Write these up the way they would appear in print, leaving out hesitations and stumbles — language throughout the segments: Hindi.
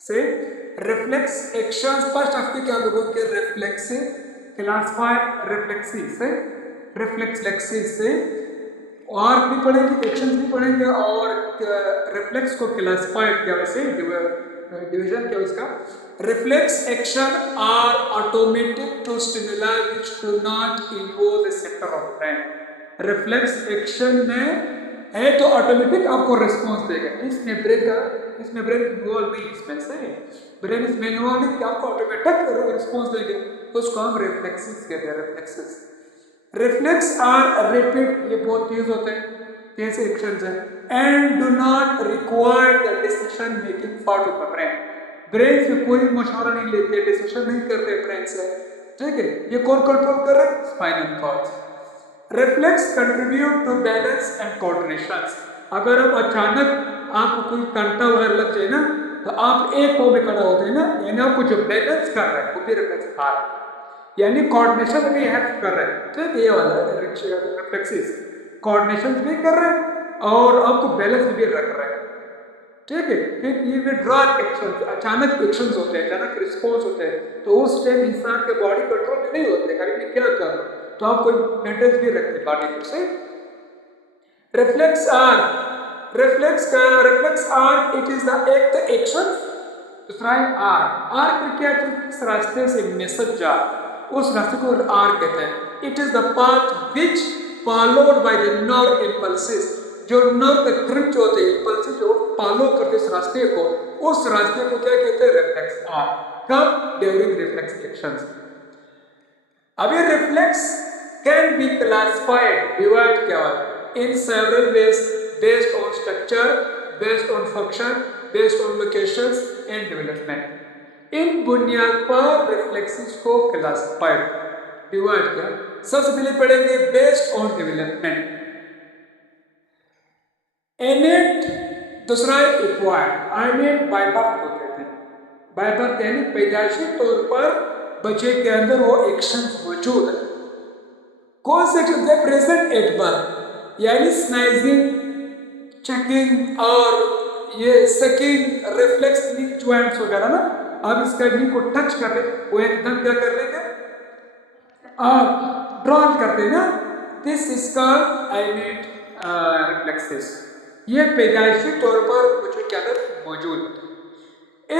से रिफ्लेक्स एक्शंस फर्स्ट आपके क्या लोगों के रिफ्लेक्सिव क्लासिफाइड रिफ्लेक्सिव से रिफ्लेक्सलेक्सिव से और भी पढ़ेंगे, एक्शंस भी पढ़ेंगे और रिफ्लेक्स को क्लासिफाइड क्या वैसे डिवीजन क्या उसका। Reflex action are automatic to stimuli which do not involve the centre of brain. Reflex action में है तो ऑटोमेटिक आपको रिस्पॉन्स देगा, इसमें ब्रेन इन्वॉल्व नहीं, इसमें से ब्रेन इसमें इन्वॉल्व नहीं कि आपको ऑटोमेटिक रिस्पॉन्स देगा, तो उसको हम रिफ्लेक्सेस कहते हैं। रिफ्लेक्सेस रिफ्लेक्स आर रिपीट, ये बहुत यूज होते हैं, कैसे एक्शंस है, and do not require the decision making part of the brain. Brain से कोई मशवरा नहीं लेते, डिसीजन नहीं करते ब्रेन से, ठीक है। ये कौन कंट्रोल कर रहा है? Spinal cord. Reflex contribute to balance and coordination. अगर आप अचानक आपको कोई कांटा वगैरह लग जाए ना, तो आप एक पाँव में खड़ा होते हैं ना, यानी आपको जो बैलेंस कर रहा है वो भी रिफ्लेक्स आ रहा है, यानी कोऑर्डिनेशन भी हेल्प कर रहे हैं, ठीक है। ये वाला रिफ्लेक्सिस कोऑर्डिनेशन भी कर रहे हैं और आपको बैलेंस भी रख रहे हैं, ठीक है। फिर ये विड्रॉल एक्शन, अचानक एक्शंस होते हैं, अचानक रिस्पॉन्स होते हैं, तो उस टाइम इंसान के बॉडी कंट्रोल में नहीं होते, अरे मैं क्या कर रहा हूँ, तो आप कोई मेंटेन भी रखते बॉडी को से। Reflex are it is the action. दूसरा है आर फिर क्या चीज, किस रास्ते से मैसेज जा, उस रास्ते को आर कहते हैं। It is the path which followed by the nerve impulses, जो नर्व के करंट जो होते हैं इंपल्सेस जो फॉलो करते इस रास्ते को, उस रास्ते को क्या कहते हैं? Reflex are. कब? During reflex actions. अभी reflex can be classified, divide क्या हुआ, in several ways based on structure, based on function, based on locations and development. इन बुनियाद पर रिफ्लेक्सेस को क्लासिफाइड डिवाइड किया। सबसे पहले पढ़ेंगे बेस्ड ऑन डेवलपमेंट, इनेट, दूसरा है एक्वायर्ड। इनेट बाय बर्थ को कहते हैं, बाय बर्थ यानी पैदाइशी तौर पर बच्चे के अंदर वो एक्शंस मौजूद है। कौन से एक्शन है? प्रेजेंट एट बर्थ, यानी स्नाइजिंग, चेकिंग और ये सकिंग, रिफ्लेक्स नी ज्वाइंट्स वगैरह ना, आप इसका नी को टच कर ले, वो एकदम क्या कर लेंगे, आप ड्रॉन करते हैं ना, दिस इज कॉल्ड इनेट रिफ्लेक्सेस। ये पैदाइशी तौर पर बच्चों के अंदर मौजूद है।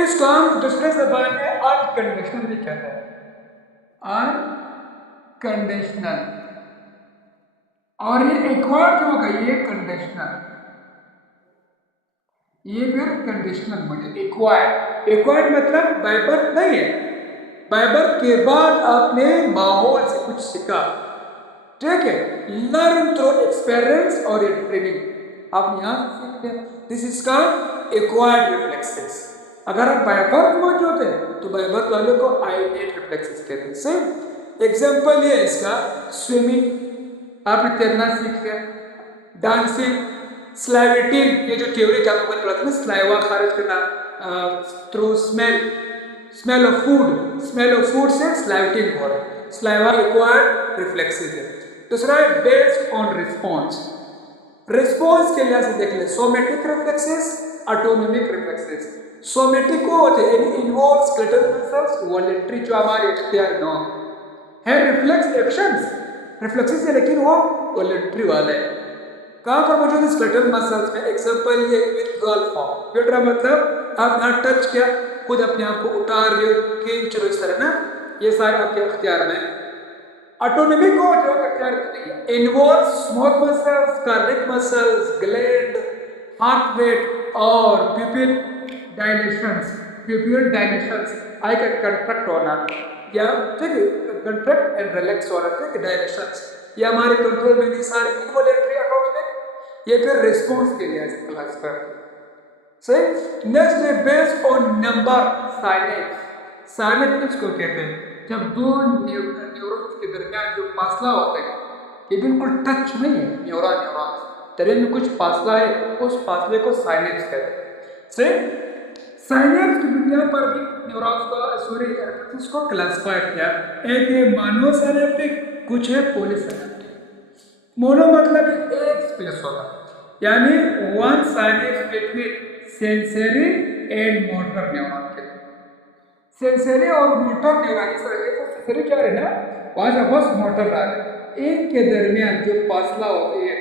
इसको हम दूसरे जबान में अनकंडीशनल भी कहते हैं, अनकंडीशनल। और ये एक्वायर्ड जो होगा ये कंडीशनल, ये फिर कंडीशनल मॉडल। एक्वायर्ड मतलब बाय बर्थ नहीं है, बाय बर्थ के बाद आपने माहौल से कुछ सीखा, ठीक है। लर्न थ्रू एक्सपीरियंस और ट्रेनिंग, आप यहाँ सीखते हैं, this is called acquired reflexes. अगर आप बाय बर्थ मौजूद है तो बाय बर्थ वाले को आइनेट रिफ्लेक्सेस कहते हैं। सेम एग्जांपल ये इसका, स्विमिंग, आपने तैरना सीख गया, डांसिंग, स्लाइविटिंग, ये जो थ्योरी का आपको पढ़ा था ना, स्लाइवा खारिज करना थ्रू स्मेल ऑफ फूड से स्लाइविटिंग हो रहा है, स्लाइवा एक्वायर्ड रिफ्लेक्सेस है। दूसरा है बेस्ड ऑन रिस्पॉन्स, रिस्पॉन्स के लिहाज से देख ले, somatic reflexes, autonomic reflexes. Somatic को होते हैं इन्वॉल्व स्केलेटल मसल्स, वॉलेंटरी जो हमारे इख्तियार न है, रिफ्लेक्स एक्शंस रिफ्लेक्सेस है, लेकिन वो वॉलेंटरी वाले हैं। कहाँ पर मौजूद है? स्केलेटल मसल्स में। एग्जांपल ये विथड्रॉल फॉर्म, विथड्रॉ मतलब आप यहाँ टच किया, खुद अपने आप को उतार रहे हो, खींच रहे हो, इस तरह ना, ये सारे आपके इख्तियार में। ऑटोनोमिक को जो इख्तियार में नहीं है, involve small muscles, cardiac muscles, gland, heart rate और प्यूपिल डायलेशंस। प्यूपिल डायलेशंस, आई का कंट्रैक्ट होना या ठीक है, कंट्रैक्ट एंड रिलैक्स होना, ठीक है, डायलेशंस, ये हमारे कंट्रोल में नहीं, सारे इनवॉलेंटरी ऑटोनोमिक, ये फिर रिस्पॉन्स के लिए क्लास करते हैं। सही। नेक्स्ट है based on number signage. Signage किसको कहते हैं? जब दो न्यूरॉन्स के दरमियान जो फासला होता है, ये बिल्कुल टच नहीं है, न्यूरॉन तेरे में कुछ फासला है, उस फासले को साइनेज कहते हैं। सही। साइनेज की बुनियाद पर भी न्यूरॉन्स को क्लासिफाइड किया, एक है मोनो साइनेप्टिक, कुछ है पॉलीसाइनेप्टिक। मोनो मतलब एक स्पेस होगा, यानी one synapse between sensory and motor neuron sensory और मोटर न्यूरॉन सेंसरी क्या है ना, वहाँ से बस मोटर आ गए, इनके दरमियान जो फासला होती है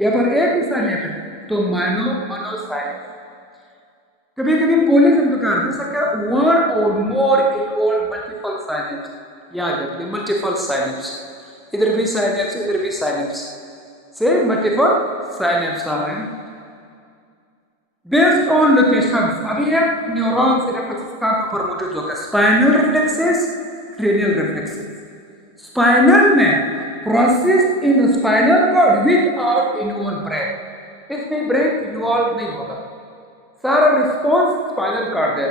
यहाँ पर एक हिस्सा लेते हैं तो मोनोसाइनेप्स। कभी कभी पॉलीजन तो कर सकते हैं वन और मोर इन्वॉल्व मल्टीपल साइनेप्स, याद रखिए मल्टीपल साइनेप्स, इधर भी साइनेप्स इधर भी साइनेप्स से मल्टीपल साइनेप्स आ रहे हैं बेस्ड ऑन लोकेशंस। अभी ये न्यूरॉन से रिफ्लेक्सेस कहाँ पर मौजूद होगा, spinal reflexes, cranial reflexes. Spinal में process in spinal cord without involve brain, इसमें ब्रेन इन्वॉल्व नहीं होगा, सारा रिस्पॉन्स स्पाइनल कॉर्ड है,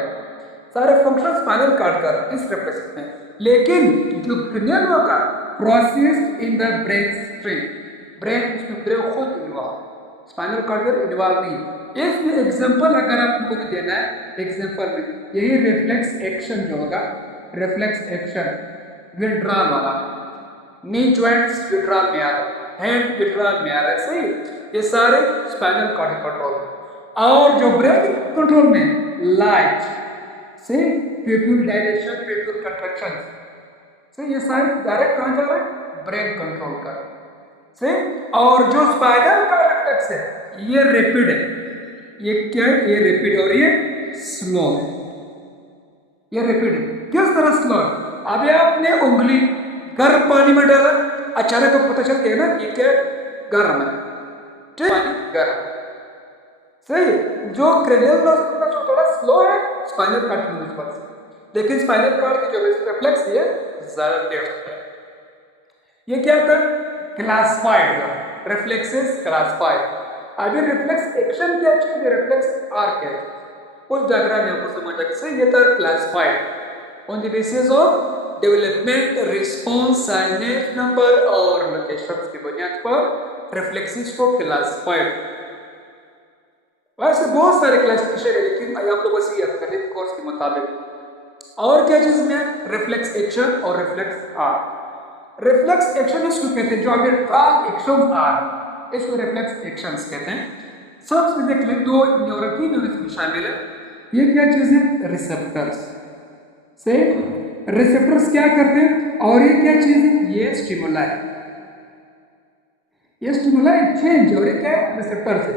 सारे फंक्शन स्पाइनल कॉर्ड का इस रिफ्लेक्स में। लेकिन जो क्रेनियल होगा process in the brain stream, brain उसमें ब्रेन खुद इन्वॉल्व, स्पाइनल कॉर्ड में इन्वॉल्व नहीं। इसमें एग्जांपल अगर आप लोगों को देना है, एग्जांपल में यही रिफ्लेक्स एक्शन जो होगा, रिफ्लेक्स एक्शन विड्रॉल वाला, नी जॉइंट्स विड्रॉल में आ रहा है, हैंड विड्रॉल में आ रहा है, सही, ये सारे स्पाइनल कॉर्ड कंट्रोल में। और जो ब्रेन कंट्रोल में लाइट से प्यूपिल डायलेशन प्यूपिल कंट्रैक्शन से ये सारे डायरेक्ट कहाँ जा रहा है, ब्रेन कंट्रोल कर से। और जो स्पाइनल का रिफ्लेक्स है ये रैपिड है, ये क्या है, ये रैपिड और ये स्लो, ये रैपिड है। किस तरह स्लो, अभी आपने उंगली गर्म पानी में डाला, अचानक आपको पता चल गया ना ये क्या गर्म है, ठीक, पानी गर्म, सही। जो क्रेनियल नर्व जो थोड़ा स्लो है स्पाइनल कॉर्ड की वजह से, लेकिन स्पाइनल कॉर्ड की जो रिफ्लेक्स ये ज्यादा तेज है। ये क्या कर क्लासिफाइड रिफ्लेक्सेस क्लासिफाइड। अभी रिफ्लेक्स एक्शन क्या चीज है, रिफ्लेक्स आर क्या है, उस डायग्राम में आपको समझ आ गया। ये तर classified on the basis of development response synapse number और लोकेशंस की बुनियाद पर रिफ्लेक्सेस को क्लासिफाइड। वैसे बहुत सारे क्लासिफिकेशन है लेकिन आप लोगों से याद करें कोर्स के मुताबिक। और क्या चीज में रिफ्लेक्स एक्शन और रिफ्लेक्स आर, रिफ्लेक्स एक्शन इसको कहते हैं जो अभी ट्रायल एक्शन आर, इसको रिफ्लेक्स एक्शंस कहते हैं। सबसे देख ले दो न्यूरॉन की न्यूरॉन इसमें शामिल है, ये क्या चीज है, रिसेप्टर्स से, रिसेप्टर्स क्या करते हैं और ये क्या चीज है, ये स्टिमुलाई, ये स्टिमुलाई चेंज और ये क्या है, रिसेप्टर्स है।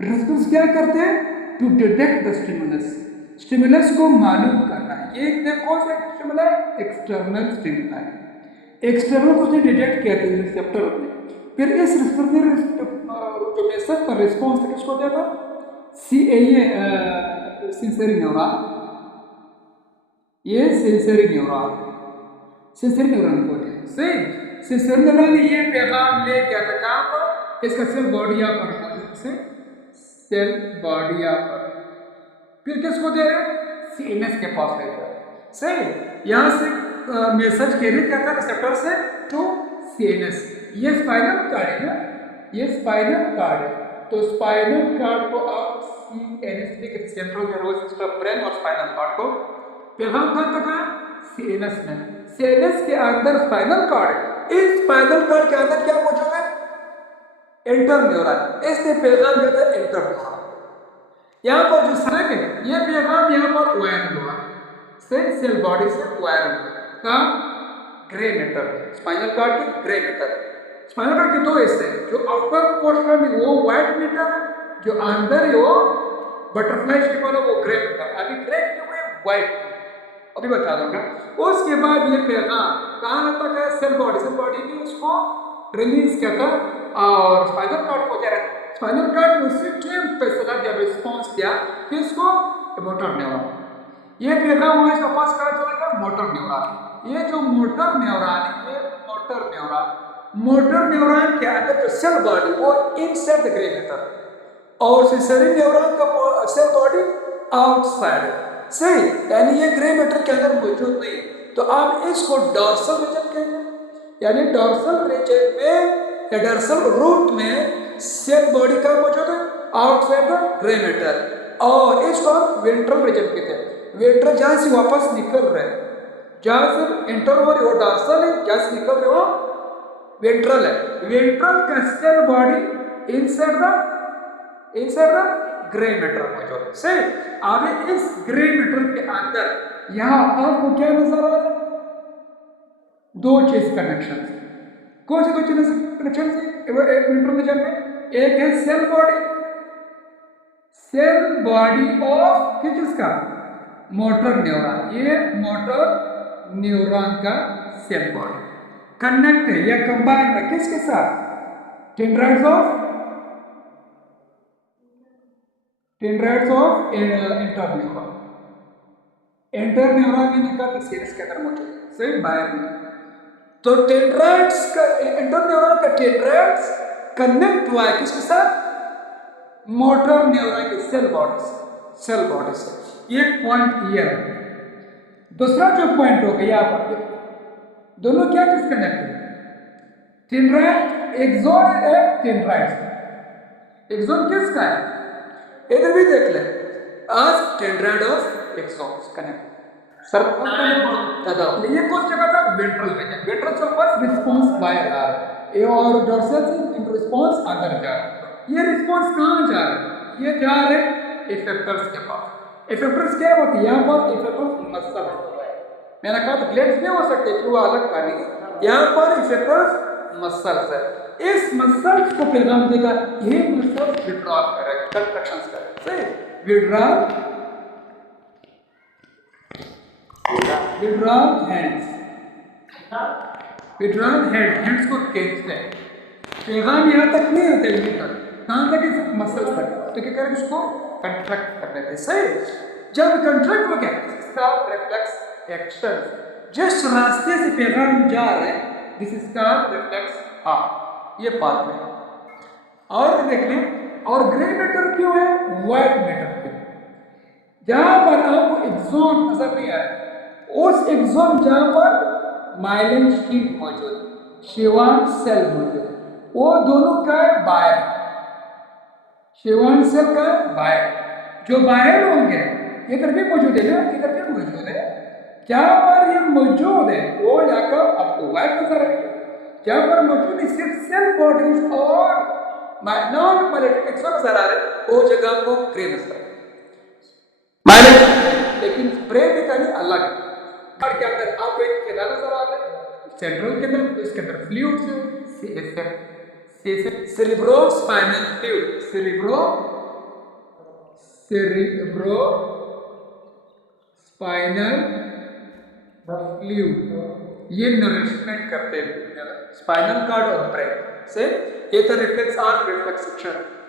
रिसेप्टर्स क्या करते हैं, to detect the stimulus, stimulus को मालूम करना है। ये देखो से स्टिमुलाई एक्सटर्नल स्टिमुलाई, एक्सटर्नल को उसने डिटेक्ट किया था रिसेप्टर ने, फिर इस रिसेप्टर ने जो मैसेज का रिस्पॉन्स किसको देगा, सेंसरी न्यूरॉन, ये सेंसरी न्यूरॉन, सेंसरी न्यूरॉन बोलते हैं, सही। सेंसरी न्यूरॉन ये पैगाम ले गया था कहाँ पर, इसका सेल बॉडी पर मौजूद से सेल बॉडी पर, फिर किसको दे रहे हैं, सीएनएस के पास ले गया, सही। यहाँ से मैसेज कैरी करता है रिसेप्टर से टू सीएनएस, ये स्पाइनल कार्ड है ना, ये स्पाइनल कार्ड है, तो स्पाइनल कार्ड को आप सीएनएस के सेंट्रल नर्वस सिस्टम ब्रेन और स्पाइनल कार्ड को पैगाम कहाँ तक है, सीएनएस में, सीएनएस के अंदर स्पाइनल कार्ड है, इस स्पाइनल कार्ड के अंदर क्या मौजूद है, इंटरन्यूरल, इसने पैगाम दिया था इंटरन्यूरल। यहाँ पर जो सड़क है ये पैगाम यहाँ पर वायर हुआ से सेल बॉडी से वायर का ग्रे मैटर, स्पाइनल कार्ड की ग्रे मैटर, स्पाइनल कार्ड के दो हिस्से, जो आउटर पोर्शन है वो व्हाइट मैटर है, जो अंदर है वो बटरफ्लाई शेप वाला वो ग्रे मैटर। अभी ग्रे क्यों है, व्हाइट, अभी बता दूंगा। उसके बाद ये पैगाम कहाँ तक है, सेल बॉडी भी इसको रिलीज करता और स्पाइनल कार्ड को दे रहा है, स्पाइनल कार्ड उसी टाइम पे सदा जब रिस्पॉन्स दिया किसको, मोटर न्यूरॉन, ये पैगाम वहां से पास करा चलेगा मोटर न्यूरॉन। ये जो मोटर न्यूरॉन है, ये मोटर न्यूरॉन के अंदर जो सेल बॉडी वो इनसाइड द ग्रे मैटर और सेंसरी न्यूरॉन का सेल बॉडी आउटसाइड है, सही, यानी ये ग्रे मैटर के अंदर मौजूद नहीं। तो आप इसको डॉर्सल रीजन कहते हैं, यानी डॉर्सल रीजन में या डॉर्सल रूट में सेल बॉडी का मौजूद है आउटसाइड द ग्रे मैटर, और इसको आप वेंट्रल रीजन कहते हैं। वेंट्रल जहां से वापस निकल रहे हैं, जहां से एंटर हो रही हो डॉर्सल है, जहां से निकल रहे हो वेंट्रल है, वेंट्रल का cell body inside the grey matter मौजूद है, सही। अब इस ग्रे मैटर के अंदर यहाँ आपको क्या नजर आ रहा है? दो चीज कनेक्शन। कौन से दो चीज कनेक्शन से एक मिनट में जान में? एक है cell body, cell body of किस चीज का? Motor neuron. ये मोटर न्यूरॉन का सेल बॉडी कनेक्ट है या कंबाइन है किसके साथ? Dendrites of interneuron. इंटरन्यूरॉन ने निकाल सीरीज के अंदर मौजूद है, सही बाहर में। तो डेंड्राइट्स का इंटरन्यूरॉन का डेंड्राइट्स कनेक्ट हुआ है किसके साथ? मोटर न्यूरॉन के सेल बॉडी से। एक पॉइंट क्लियर है। दूसरा जो पॉइंट हो गया यहाँ पर दोनों क्या चीज कनेक्ट है? डेंड्राइट एक्सोन है, डेंड्राइट एक्सोन किसका है? इधर भी देख ले, आज dendrite of axon connect sir दादा ये कौन जगह था? वेंट्रल में है। वेंट्रल से ऊपर रिस्पांस बाहर आ रहा है, ये और डोर्सल से इनका रिस्पांस अंदर जा रहा है। ये रिस्पांस कहाँ जा रहा है? ये जा रहे हैं इफेक्टर्स के पास। इफेक्टर्स क्या होती है? यहाँ पर इफेक्टर्स मसल होता है। मैंने कहा था ग्लैंड्स नहीं हो सकते कि वो अलग का नहीं, यहाँ पर इफेक्टर्स मसल्स है। इस मसल्स को पैगाम देगा, ये मसल्स विड्रॉल करेगा, कंट्रैक्शंस करेगा, सही विड्रॉल हैंड्स को खींचते हैं। पैगाम यहाँ तक नहीं होते, कहाँ तक? इस मसल्स तक। तो क्या करें? उसको कंट्रैक्ट कर देते हैं, सही। जब कंट्रैक्ट हो गया, इसका रिफ्लेक्स एक्शन, जिस रास्ते से पैगाम जा रहे हैं दिस इज का रिफ्लेक्स हाँ, ये पाथ में। और देख लें, और ग्रे मैटर क्यों है? व्हाइट मैटर क्यों? जहां पर आपको एक्सोन नजर नहीं आ रहा, उस एक्सोन जहां पर माइलिन शीट मौजूद, शेवान सेल मौजूद, वो दोनों का बाहर, शेवान सेल का बाहर, जो बाहर होंगे इधर भी मौजूद है ना, इधर भी मौजूद है। जहां पर ये मौजूद है वो जाकर आपको व्हाइट नजर आएगा। जहां पर मौजूद है सिर्फ सेल बॉडीज और नॉन माइलेटिक एक्सोन नजर आ रहे हैं, वो जगह को ग्रे नजर आएगा। लेकिन ब्रेन में कहीं अलग है। के अंदर आपको एक केला नजर आ रहा है, सेंट्रल के अंदर, इसके अंदर फ्लूइड है, सेरिब्रोस्पाइनल फ्लूइड, स्पाइनल फ्लूइड, ये नरिशमेंट करते हैं स्पाइनल कार्ड और ब्रेन से। ये तो रिफ्लेक्स और रिफ्लेक्स सेक्शन